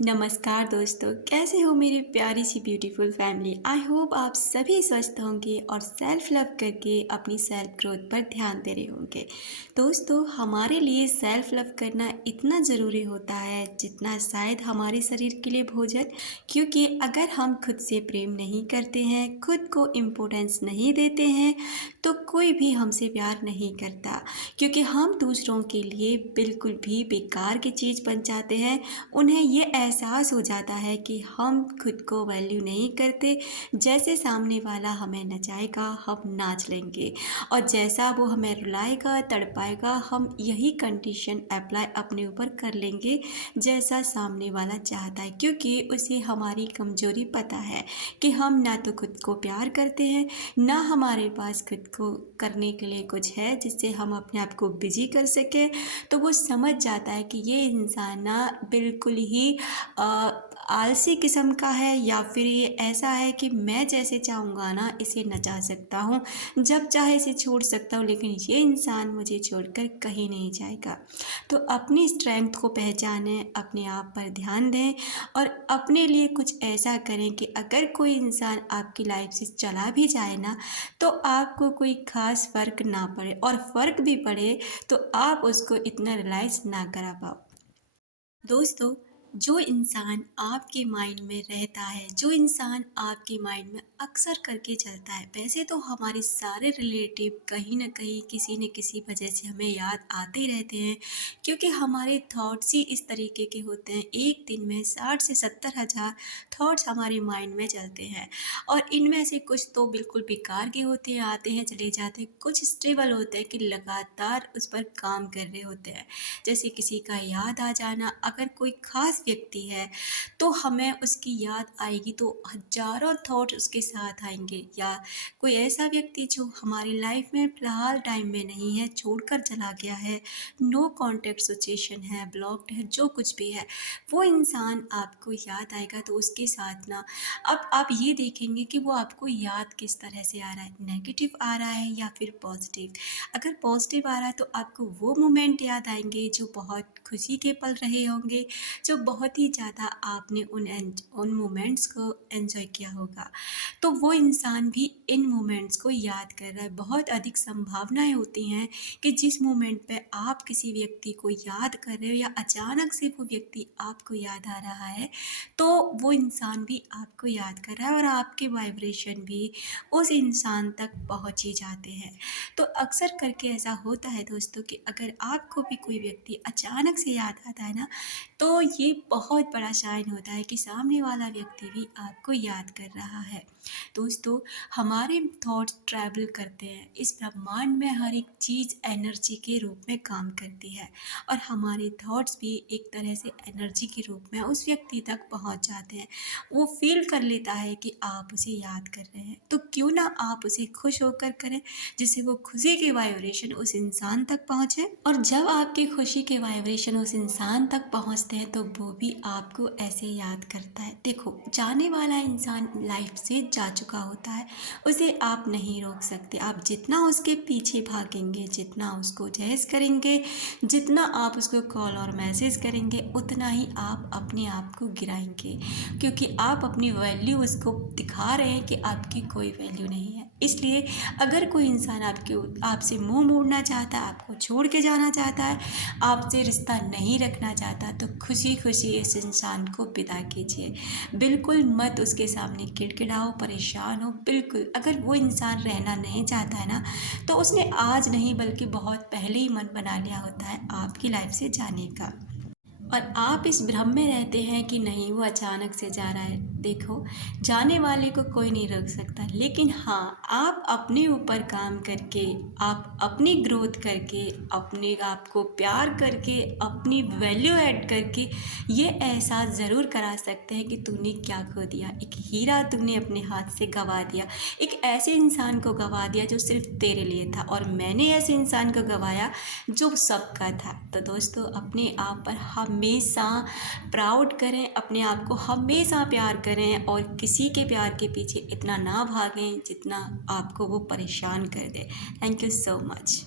नमस्कार दोस्तों, कैसे हो मेरी प्यारी सी ब्यूटीफुल फैमिली। आई होप आप सभी स्वस्थ होंगे और सेल्फ लव करके अपनी सेल्फ ग्रोथ पर ध्यान दे रहे होंगे। दोस्तों, हमारे लिए सेल्फ लव करना इतना ज़रूरी होता है जितना शायद हमारे शरीर के लिए भोजन। क्योंकि अगर हम खुद से प्रेम नहीं करते हैं, खुद को इम्पोर्टेंस नहीं देते हैं, तो कोई भी हमसे प्यार नहीं करता। क्योंकि हम दूसरों के लिए बिल्कुल भी बेकार की चीज़ बन जाते हैं। उन्हें ये एहसास हो जाता है कि हम खुद को वैल्यू नहीं करते। जैसे सामने वाला हमें नचाएगा, हम नाच लेंगे, और जैसा वो हमें रुलाएगा, तड़पाएगा, हम यही कंडीशन अप्लाई अपने ऊपर कर लेंगे जैसा सामने वाला चाहता है। क्योंकि उसे हमारी कमज़ोरी पता है कि हम ना तो खुद को प्यार करते हैं, ना हमारे पास खुद को करने के लिए कुछ है जिससे हम अपने आप को बिजी कर सकें। तो वो समझ जाता है कि ये इंसान ना बिल्कुल ही आलसी किस्म का है, या फिर ये ऐसा है कि मैं जैसे चाहूँगा ना इसे नचा सकता हूँ, जब चाहे इसे छोड़ सकता हूँ, लेकिन ये इंसान मुझे छोड़कर कहीं नहीं जाएगा। तो अपनी स्ट्रेंथ को पहचानें, अपने आप पर ध्यान दें और अपने लिए कुछ ऐसा करें कि अगर कोई इंसान आपकी लाइफ से चला भी जाए ना, तो आपको कोई ख़ास फ़र्क ना पड़े, और फ़र्क भी पड़े तो आप उसको इतना रियलाइज़ ना करा पाओ। दोस्तों, जो इंसान आपके माइंड में रहता है, जो इंसान आपके माइंड में अक्सर करके चलता है, वैसे तो हमारे सारे रिलेटिव कहीं ना कहीं किसी न किसी वजह से हमें याद आते ही रहते हैं। क्योंकि हमारे थॉट्स ही इस तरीके के होते हैं। एक दिन में 60 से 70 हज़ार थॉट्स हमारे माइंड में चलते हैं, और इनमें से कुछ तो बिल्कुल बेकार के होते हैं, आते हैं चले जाते हैं। कुछ स्टेबल होते हैं कि लगातार उस पर काम कर रहे होते हैं। जैसे किसी का याद आ जाना, अगर कोई ख़ास व्यक्ति है तो हमें उसकी याद आएगी तो हज़ारों थॉट उसके साथ आएंगे। या कोई ऐसा व्यक्ति जो हमारी लाइफ में फ़िलहाल टाइम में नहीं है, छोड़कर चला गया है, नो कॉन्टैक्ट सिचुएशन है, ब्लॉक्ड है, जो कुछ भी है, वो इंसान आपको याद आएगा। तो उसके साथ ना, अब आप ये देखेंगे कि वो आपको याद किस तरह से आ रहा है, नेगेटिव आ रहा है या फिर पॉजिटिव। अगर पॉजिटिव आ रहा है तो आपको वो मोमेंट याद आएंगे जो बहुत खुशी के पल रहे होंगे, जो बहुत ही ज़्यादा आपने उन मोमेंट्स को एंजॉय किया होगा। तो वो इंसान भी इन मोमेंट्स को याद कर रहा है। बहुत अधिक संभावनाएं होती हैं कि जिस मोमेंट पे आप किसी व्यक्ति को याद कर रहे हो, या अचानक से वो व्यक्ति आपको याद आ रहा है, तो वो इंसान भी आपको याद कर रहा है, और आपके वाइब्रेशन भी उस इंसान तक पहुँच ही जाते हैं। तो अक्सर करके ऐसा होता है दोस्तों कि अगर आपको भी कोई व्यक्ति अचानक से याद आता है ना, तो ये बहुत बड़ा साइन होता है कि सामने वाला व्यक्ति भी आपको याद कर रहा है। दोस्तों, हमारे थॉट्स ट्रैवल करते हैं। इस ब्रह्मांड में हर एक चीज़ एनर्जी के रूप में काम करती है, और हमारे थॉट्स भी एक तरह से एनर्जी के रूप में उस व्यक्ति तक पहुंच जाते हैं। वो फील कर लेता है कि आप उसे याद कर रहे हैं, तो क्यों ना आप उसे खुश होकर करें, जिससे वो खुशी के वाइब्रेशन उस इंसान तक पहुँचे। और जब आपकी खुशी के वाइब्रेशन उस इंसान तक पहुँचते हैं तो वो भी आपको ऐसे याद करता है। देखो, जाने वाला इंसान लाइफ से जा चुका होता है, उसे आप नहीं रोक सकते। आप जितना उसके पीछे भागेंगे, जितना उसको जहेज करेंगे, जितना आप उसको कॉल और मैसेज करेंगे, उतना ही आप अपने आप को गिराएंगे। क्योंकि आप अपनी वैल्यू उसको दिखा रहे हैं कि आपकी कोई वैल्यू नहीं है। इसलिए अगर कोई इंसान आपसे मुंह मोड़ना चाहता है, आपको छोड़ के जाना चाहता है, आपसे रिश्ता नहीं रखना चाहता, तो खुशी खुशी इस इंसान को विदा कीजिए। बिल्कुल मत उसके सामने किड़किड़ाओ, परेशान हो। बिल्कुल, अगर वो इंसान रहना नहीं चाहता है ना, तो उसने आज नहीं बल्कि बहुत पहले ही मन बना लिया होता है आपकी लाइफ से जाने का। और आप इस भ्रम में रहते हैं कि नहीं, वो अचानक से जा रहा है। देखो, जाने वाले को कोई नहीं रोक सकता, लेकिन हाँ, आप अपने ऊपर काम करके, आप अपनी ग्रोथ करके, अपने आप को प्यार करके, अपनी वैल्यू ऐड करके ये एहसास ज़रूर करा सकते हैं कि तूने क्या खो दिया। एक हीरा तूने अपने हाथ से गंवा दिया, एक ऐसे इंसान को गंवा दिया जो सिर्फ तेरे लिए था, और मैंने ऐसे इंसान को गंवाया जो सबका था। तो दोस्तों, अपने आप पर हमेशा प्राउड करें, अपने आप को हमेशा प्यार करें, और किसी के प्यार के पीछे इतना ना भागें जितना आपको वो परेशान कर दे। Thank you so much.